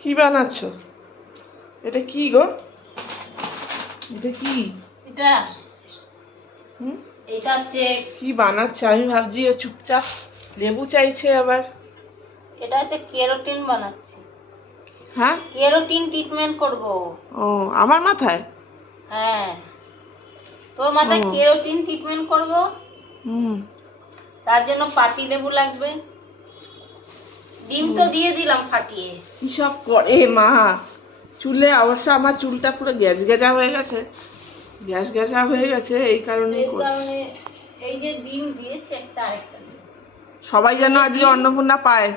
কি বানাচ্ছ? এটা কি গো? এটা কি? এটা এটা হচ্ছে কি বানাচ্ছে? আমি ভাবছি ও চুপচাপ লেবু চাইছে আবার। এটা হচ্ছে কেরোটিন বানাচ্ছি। হ্যাঁ, কেরোটিন ট্রিটমেন্ট করব। ও আমার মাথায়? হ্যাঁ, তোর মাথায় ও। কেরোটিন ট্রিটমেন্ট করব। হুম। তার জন্য পাতি লেবু লাগবে। ডিম তো দিয়ে দিলাম ফাটিয়ে। কি সব করে মা! চুলে অবশ্য আমার চুলটা পুরো গ্যাস গ্যাজা হয়ে গেছে, গ্যাস গ্যাজা হয়ে গেছে, এই কারণেই এই করছি। কারণে এই যে ডিম দিয়েছে একটা আরেকটা ডিম। সবাই যেন আজকে ডিম। অন্নপূর্ণা পায়।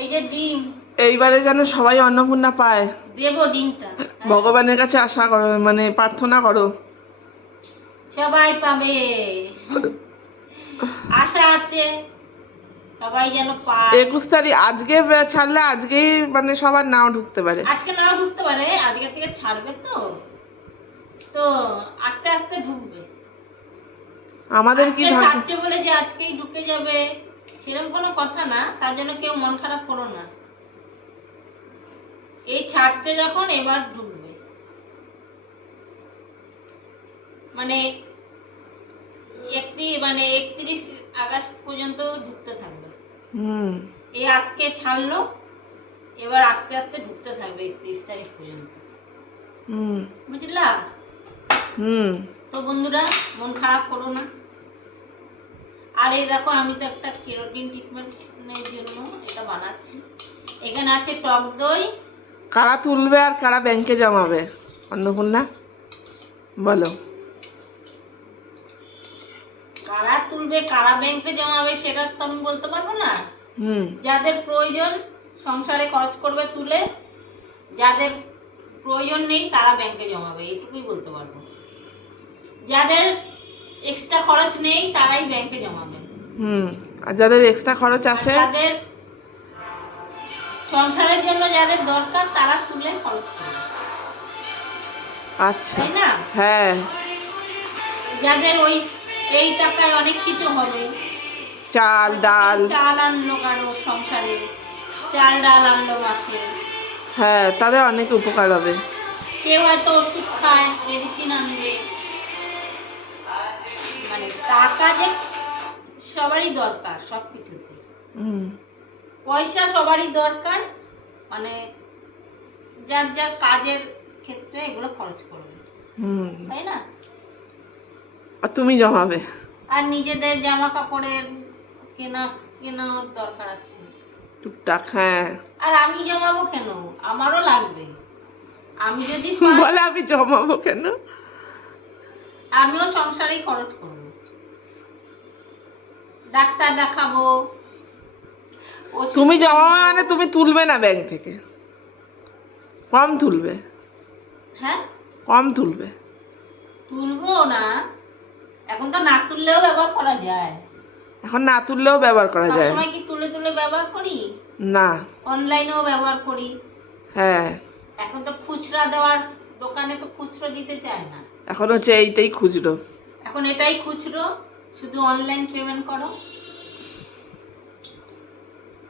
এই যে ডিম এইবারে যেন সবাই অন্নপূর্ণা পায়। দেবো ডিমটা। হ্যাঁ, ভগবানের কাছে আশা করো, মানে প্রার্থনা করো। সবাই পাবে, আশা আছে সবাই যেন পায়। 21 তারিখ আজকে ছাড়লে আজকেই মানে সবার নাও ঢুকতে পারে। আজকে নাও ঢুকতে পারে, আজকে থেকে ছাড়বে তো তো আস্তে আস্তে ঢুকবে। আমাদের কি আজকে ভাগ্য! ছাড়ছে বলে যে আজকেই ঢুকে যাবে সেরকম কোনো কথা না, তার জন্য কেউ মন খারাপ করো না। এই ছাড়ছে যখন এবার ঢুকবে, মানে 31 আগস্ট পর্যন্ত ঢুকতে থাকবে। হুম। এই আজকে ছাড়লো, এবার আস্তে আস্তে ঢুকতে থাকবে 31 তারিখ পর্যন্ত। হুম। বুঝলা? হুম। তো বন্ধুরা মন খারাপ করো না। আর এই দেখো আমি তো একটা কেরোটিন ট্রিটমেন্টের জন্য এটা বানাচ্ছি। এখানে আছে টক দই। কারা তুলবে আর কারা ব্যাংকে জমাবে অন্নপূর্ণা, বলো? কারা তুলবে কারা ব্যাংকে জমাবে সেটা তো আমি বলতে পারবো না। হুম। যাদের প্রয়োজন সংসারে খরচ করবে তুলে, যাদের প্রয়োজন নেই তারা ব্যাংকে জমাবে, এটুকুই বলতে পারবো। যাদের এক্সট্রা খরচ নেই তারাই ব্যাংকে জমাবে। হুম। আর যাদের এক্সট্রা খরচ আছে, যাদের সংসারের জন্য যাদের দরকার তারা তুলে খরচ করবে। আচ্ছা। তাই না? হ্যাঁ। যাদের এই টাকায় অনেক কিছু হবে, চাল ডাল। চাল আনলো কারো সংসারে, চাল ডাল আনলো মাসে, হ্যাঁ, তাদের অনেক উপকার হবে। কেউ হয়তো ওষুধ খায়, মেডিসিন আনবে। মানে টাকা যে সবারই দরকার সব কিছুতে। হুম। পয়সা সবারই দরকার, মানে যার যার কাজের ক্ষেত্রে এগুলো খরচ করবে। হুম। তাই না? আর তুমি জমাবে। আর নিজেদের জামা কাপড়ের কেনা দরকার আছে টুকটাক। হ্যাঁ। আর আমি জমাবো কেন? আমারও লাগবে। আমি যদি বলে আমি জমাবো কেন? আমিও সংসারেই খরচ করব, ডাক্তার দেখাবো। তুমি জমাবে মানে তুমি তুলবে না ব্যাংক থেকে, কম তুলবে। হ্যাঁ, কম তুলবে। তুলবো না, এখন তো না তুললেও ব্যবহার করা যায়। এখন না তুললেও ব্যবহার করা যায়। সবসময় কি তুলে তুলে ব্যবহার করি? না। অনলাইনেও ব্যবহার করি। হ্যাঁ। এখন তো খুচরা দেওয়ার দোকানে তো খুচরো দিতে চায় না। এখন হচ্ছে এইটাই খুচরো। এখন এটাই খুচরো, শুধু অনলাইন পেমেন্ট করো।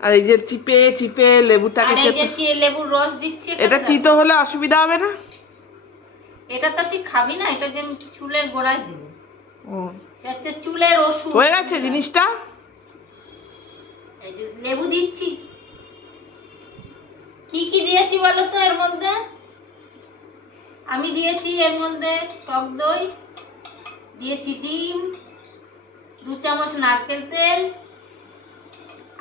আর এই যে চিপে চিপে লেবুটাকে, আর এই যে লেবুর রস দিচ্ছে, এটা তিতো হলে অসুবিধা হবে না? এটা তো তুই খাবি না, এটা যে চুলের গোড়ায় দেবো। ও, হচ্ছে চুলের ওষুধ। হয়ে গেছে জিনিসটা। এই যে লেবু দিচ্ছি। কি কি দিয়েছি বলো তো এর মধ্যে? আমি দিয়েছি এর মধ্যে টক দই, দিয়েছি ডিম, 2 চামচ নারকেল তেল,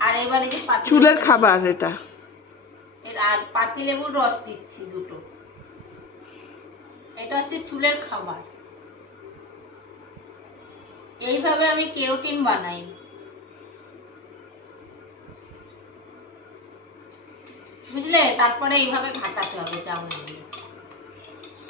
আর এবারে যে চুলের খাবার এটা। আর পাতি লেবুর রস দিচ্ছি 2টো। এটা হচ্ছে চুলের খাবার। এইভাবে আমি কেরোটিন বানাই। বুঝলে? তারপরে এইভাবে ঘাটাতে হবে চাউমিন দিয়ে।